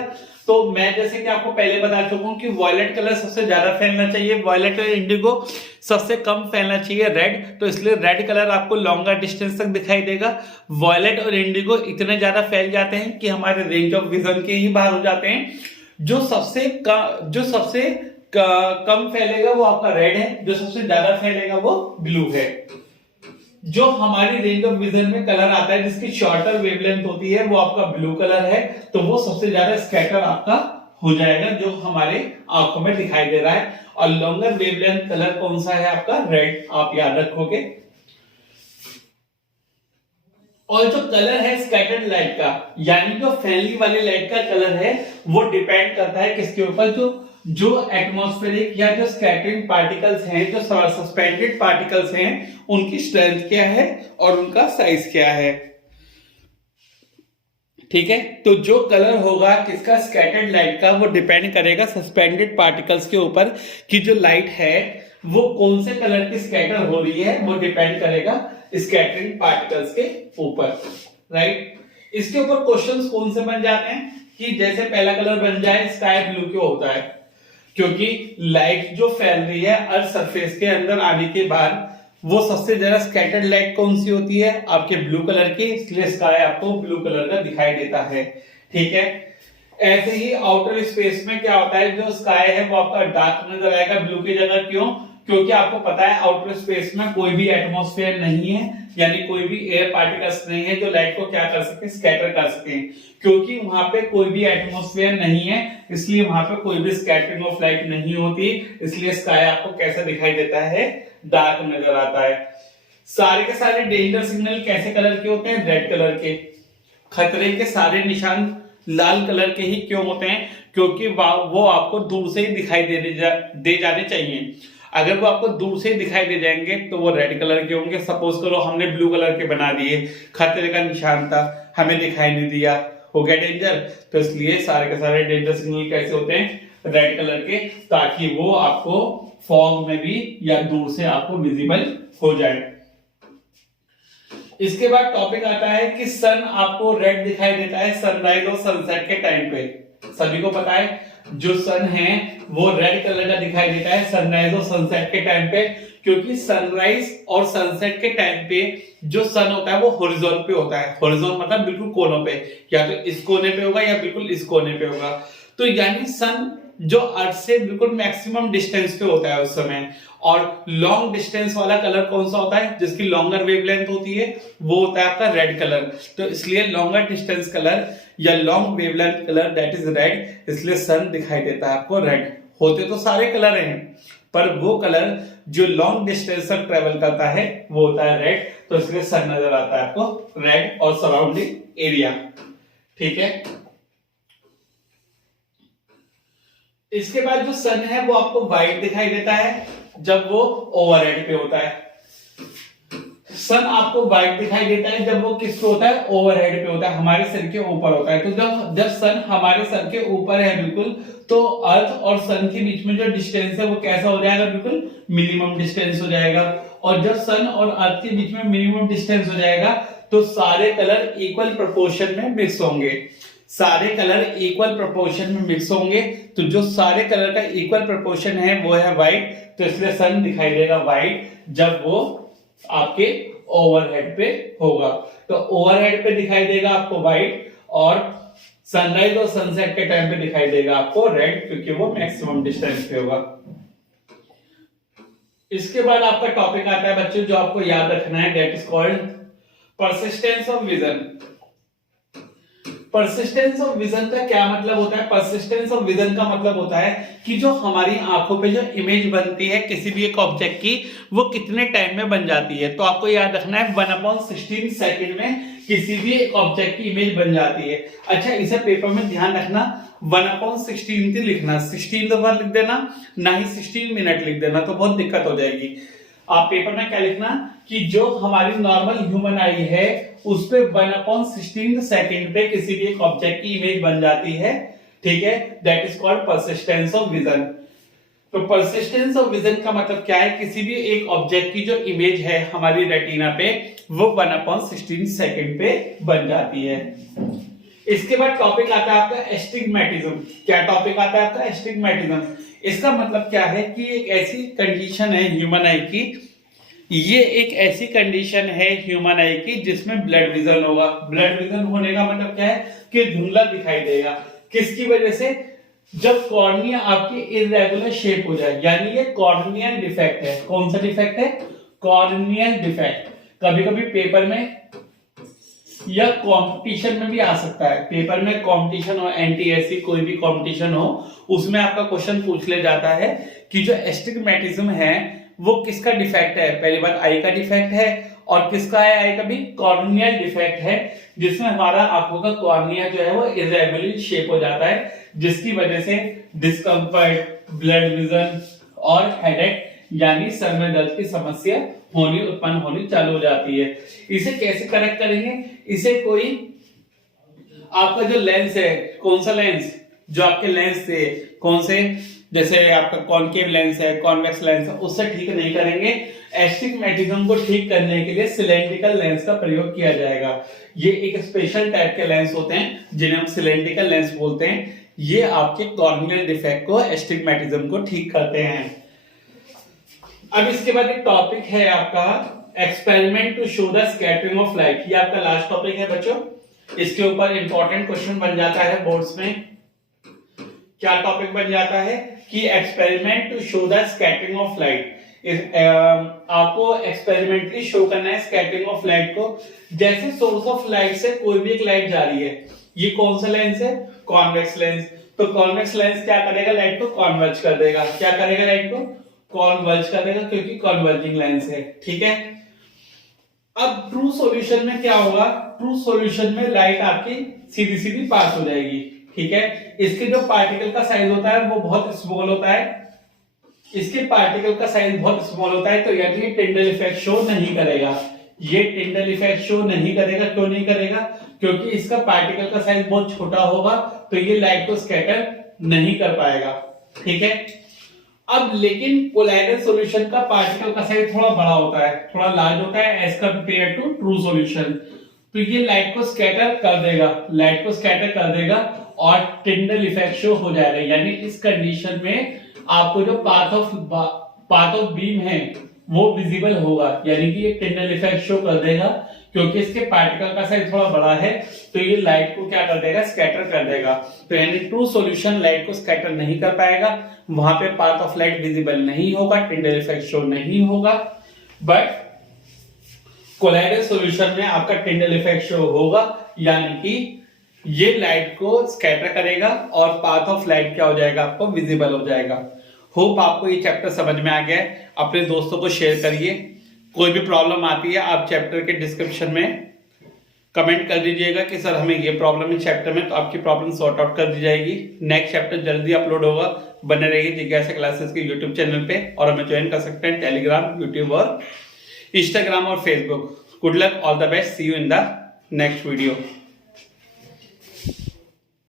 तो मैं जैसे कि आपको पहले बता चुका हूं कि वॉयलेट कलर सबसे ज्यादा फैलना चाहिए, वॉयलेट और इंडिगो सबसे कम फैलना चाहिए रेड, तो इसलिए रेड कलर आपको लॉन्गर डिस्टेंस तक दिखाई देगा। वॉयलेट और इंडिगो इतने ज्यादा फैल जाते हैं कि हमारे रेंज ऑफ विजन के ही बाहर हो जाते हैं। जो सबसे कम फैलेगा वो आपका रेड है, जो सबसे ज्यादा फैलेगा वो ब्लू है। जो हमारी रेंज ऑफ विजन में कलर आता है जिसकी शॉर्टर वेवलेंथ होती है वो आपका ब्लू कलर है, तो वो सबसे ज्यादा स्कैटर आपका हो जाएगा जो हमारे आंखों में दिखाई दे रहा है। और लॉन्गर वेवलेंथ कलर कौन सा है आपका? रेड, आप याद रखोगे। और जो कलर है स्कैटर्ड लाइट का, यानी जो फैलने वाली लाइट का कलर है, वो डिपेंड करता है किसके ऊपर? जो एटमॉस्फेरिक या जो स्कैटरिंग पार्टिकल्स हैं, जो सस्पेंडेड पार्टिकल्स हैं, उनकी स्ट्रेंथ क्या है और उनका साइज क्या है। ठीक है, तो जो कलर होगा किसका? स्कैटर्ड लाइट का, वो डिपेंड करेगा सस्पेंडेड पार्टिकल्स के ऊपर कि जो लाइट है वो कौन से कलर की स्कैटर हो रही है, वो डिपेंड करेगा स्कैटरिंग पार्टिकल्स के ऊपर। राइट, इसके ऊपर क्वेश्चंस कौन से बन जाते हैं कि जैसे पहला कलर बन जाए स्काई ब्लू क्यों होता है? क्योंकि लाइट जो फैल रही है अर्थ सरफेस के अंदर आने के बाद वो सबसे ज्यादा स्कैटर्ड लाइट कौन सी होती है? आपके ब्लू कलर की, इसलिए स्काई आपको ब्लू कलर का दिखाई देता है। ठीक है, ऐसे ही आउटर स्पेस में क्या होता है? जो स्काई है वो आपका डार्क नजर आएगा ब्लू की जगह। क्यों? क्योंकि आपको पता है आउटर स्पेस में कोई भी एटमॉस्फेयर नहीं है, यानी कोई भी एयर पार्टिकल्स नहीं है जो लाइट को क्या कर सके? स्कैटर कर सके। क्योंकि वहां पे कोई भी एटमॉस्फेयर नहीं है, इसलिए वहां पे कोई भी स्कैटरिंग ऑफ लाइट नहीं होती, इसलिए स्काई आपको कैसा दिखाई देता है? डार्क नजर आता है। सारे के सारे डेंजर सिग्नल कैसे कलर के होते हैं? रेड कलर के। खतरे के सारे निशान लाल कलर के ही क्यों होते हैं? क्योंकि वो आपको दूर से ही दिखाई दे जाने चाहिए। अगर वो आपको दूर से ही दिखाई दे जाएंगे तो वो रेड कलर के होंगे। सपोज करो हमने ब्लू कलर के बना दिए, खतरे का निशान था, हमें दिखाई नहीं दिया, हो गया डेंजर। तो इसलिए सारे के सारे डेंजर सिग्नल कैसे होते हैं? रेड कलर के, ताकि वो आपको फॉग में भी या दूर से आपको विजिबल हो जाए। इसके बाद टॉपिक आता है कि सन आपको रेड दिखाई देता है सनराइज और सनसेट के टाइम पे। सभी को पता है जो सन है वो रेड कलर का दिखाई देता है सनराइज और सनसेट के टाइम पे, क्योंकि सनराइज और सनसेट के टाइम पे जो सन होता है वो हॉरिजॉन पे होता है। हॉरिजॉन मतलब बिल्कुल कोनों पे, या तो इस कोने पे होगा या बिल्कुल इस कोने पे होगा। तो यानी सन जो अर्थ से बिल्कुल मैक्सिमम डिस्टेंस पे होता है उस समय। और लॉन्ग डिस्टेंस वाला कलर कौन सा होता है? जिसकी लॉन्गर वेवलेंथ होती है वो होता है आपका रेड कलर। तो इसलिए लॉन्गर डिस्टेंस कलर या long wavelength colour that is red, इसलिए सन दिखाई देता है आपको रेड। होते तो सारे कलर हैं, पर वो कलर जो लॉन्ग डिस्टेंस तक ट्रेवल करता है वो होता है रेड, तो इसलिए सन नजर आता है आपको रेड और सराउंडिंग एरिया। ठीक है, इसके बाद जो सन है वो आपको व्हाइट दिखाई देता है जब वो ओवरहेड पे होता है। सन आपको व्हाइट दिखाई देता है जब वो किस पे होता है, ओवरहेड पे होता है, हमारे सर के ऊपर होता है। तो जब जब सन हमारे सर के ऊपर है बिल्कुल, तो अर्थ और सन के बीच में जो डिस्टेंस है वो कैसा हो जाएगा, बिल्कुल मिनिमम डिस्टेंस हो जाएगा। और जब सन और अर्थ के बीच में मिनिमम डिस्टेंस हो जाएगा तो सारे कलर इक्वल प्रोपोर्शन में मिक्स होंगे, सारे कलर इक्वल प्रोपोर्शन में मिक्स होंगे। तो जो सारे कलर का इक्वल प्रोपोर्शन है वो है व्हाइट, तो इसलिए सन दिखाई देगा व्हाइट जब वो आपके ओवरहेड पे होगा। तो ओवरहेड पे दिखाई देगा आपको व्हाइट, और सनराइज और सनसेट के टाइम पे दिखाई देगा आपको रेड, क्योंकि वो मैक्सिमम डिस्टेंस पे होगा। इसके बाद आपका टॉपिक आता है बच्चों जो आपको याद रखना है, that is called persistence of vision. Persistence of vision का क्या मतलब होता है? परसिस्टेंस ऑफ विजन का मतलब होता है कि जो हमारी आंखों पे जो इमेज बनती है किसी भी एक ऑब्जेक्ट की, वो कितने टाइम में बन जाती है। तो आपको याद रखना है 1/16 सेकंड में किसी भी एक ऑब्जेक्ट की इमेज बन जाती है। अच्छा, इसे पेपर में ध्यान रखना, 1/16 लिखना, 16 दफा लिख देना, ना ही 16 मिनट लिख देना, तो बहुत दिक्कत हो जाएगी। आप पेपर में क्या लिखना कि जो हमारी नॉर्मल ह्यूमन आई है उस पे 1/16 सेकंड पे किसी भी एक ऑब्जेक्ट की इमेज बन जाती है, ठीक है, that is called persistence of vision. तो परसिस्टेंस ऑफ विजन का मतलब क्या है? किसी भी एक ऑब्जेक्ट की जो इमेज है हमारी रेटिना पे वो 1/16 सेकंड पे बन जाती है। इसके बाद टॉपिक आता है आपका एस्टिग्मेटिज्म। क्या टॉपिक आता है आपका? एस्टिग्मेटिज्म। इसका मतलब क्या है कि एक ऐसी कंडीशन है ह्यूमन आई की, ये एक ऐसी कंडीशन है ह्यूमन आई की जिसमें ब्लड विजन होगा। ब्लड विजन होने का मतलब क्या है कि धुंधला दिखाई देगा। किसकी वजह से? जब कॉर्निया आपकी इरेगुलर शेप हो जाए, यानी ये कॉर्नियल डिफेक्ट है। कौन सा डिफेक्ट है? Corneal defect. कभी कभी पेपर में या कंपटीशन में भी आ सकता है, पेपर में कंपटीशन हो, एनटीएससी कोई भी कंपटीशन हो, उसमें आपका क्वेश्चन पूछ ले जाता है कि जो एस्टिग्मेटिज्म है वो किसका डिफेक्ट है। पहली बात आई का डिफेक्ट है, और किसका है आई का भी? कॉर्नियल डिफेक्ट है, जिसमें हमारा आंखों का कॉर्निया जो है वो इरेगुलर शेप हो जाता है, जिसकी वजह से डिस्कम्फर्ट, ब्लड विजन और हेडेक यानी सर में दर्द की समस्या उत्पन्न होनी चालू हो जाती है। इसे कैसे करेक्ट करेंगे? इसे कोई आपका जो लेंस है, कौन सा लेंस, जो आपके लेंस थे कौन से, जैसे आपका कॉनकेव लेंस है, कॉन्वेक्स लेंस है, उससे ठीक नहीं करेंगे। एस्टिग्मेटिज्म को ठीक करने के लिए सिलेंड्रिकल लेंस का प्रयोग किया जाएगा। ये एक स्पेशल टाइप के लेंस होते हैं जिन्हें हम सिलेंड्रिकल लेंस बोलते हैं। ये आपके कॉर्नियल डिफेक्ट को, एस्टिग्मेटिज्म को ठीक करते हैं। अब इसके बाद एक टॉपिक है आपका experiment to show the scattering of light. ये आपका लास्ट टॉपिक है बच्चों। इसके ऊपर इंपॉर्टेंट क्वेश्चन बन जाता है बोर्ड्स में। क्या टॉपिक बन जाता है कि experiment to show the scattering of light. आपको एक्सपेरिमेंटली शो करना है स्कैटरिंग ऑफ लाइट को। जैसे सोर्स ऑफ लाइट से कोई भी एक लाइट जा रही है, ये कौन सा लेंस है? Convex lens. तो कॉन्वेक्स लेंस क्या करेगा? लाइट को कॉन्वर्ज कर देगा। क्या करेगा? लाइट को कॉन्वर्ज कर देगा, क्योंकि कॉन्वर्जिंग लेंस है, ठीक है। अब ट्रू सॉल्यूशन में क्या होगा? ट्रू सॉल्यूशन में लाइट आपकी सीधी सीधी पास हो जाएगी, ठीक है। इसके जो पार्टिकल का साइज होता है वो बहुत स्मॉल होता है, इसके पार्टिकल का साइज बहुत स्मॉल होता है, तो यानी टिंडल इफेक्ट शो नहीं करेगा। ये टिंडल इफेक्ट शो नहीं करेगा। क्यों नहीं करेगा? क्योंकि इसका पार्टिकल का साइज बहुत छोटा होगा, तो ये लाइट को स्कैटर नहीं कर पाएगा, ठीक है। अब लेकिन कोलाइडल सॉल्यूशन का पार्टिकल का साइज थोड़ा बड़ा होता है, थोड़ा लार्ज होता है as compare to true solution. तो ये लाइट को स्कैटर कर देगा, लाइट को स्कैटर कर देगा और टिंडल इफेक्ट शो हो जाएगा। यानी इस कंडीशन में आपको जो पाथ ऑफ बीम है वो विजिबल होगा, यानी कि ये टिंडल इफेक्ट शो कर देगा। क्योंकि इसके पार्टिकल का साइज थोड़ा बड़ा है तो ये लाइट को क्या कर देगा? स्कैटर कर देगा। तो यानी ट्रू सॉल्यूशन लाइट को स्कैटर नहीं कर पाएगा, वहां पे पाथ ऑफ लाइट विजिबल नहीं होगा, टिंडल इफेक्ट शो नहीं होगा। बट कोलाइडल सॉल्यूशन में आपका टिंडल इफेक्ट शो होगा, यानी कि ये लाइट को स्कैटर करेगा और पाथ ऑफ लाइट क्या हो जाएगा? आपको विजिबल हो जाएगा। होप आपको ये चैप्टर समझ में आ गया है। अपने दोस्तों को शेयर करिए। कोई भी प्रॉब्लम आती है आप चैप्टर के डिस्क्रिप्शन में कमेंट कर दीजिएगा कि सर हमें ये प्रॉब्लम है चैप्टर में, तो आपकी प्रॉब्लम सॉर्ट आउट कर दी जाएगी। नेक्स्ट चैप्टर जल्दी अपलोड होगा। बने रहिए जिज्ञासा क्लासेस के यूट्यूब चैनल पे, और हमें ज्वाइन कर सकते हैं टेलीग्राम, यूट्यूब और इंस्टाग्राम और Facebook. Good luck, all the best, see you in the next video.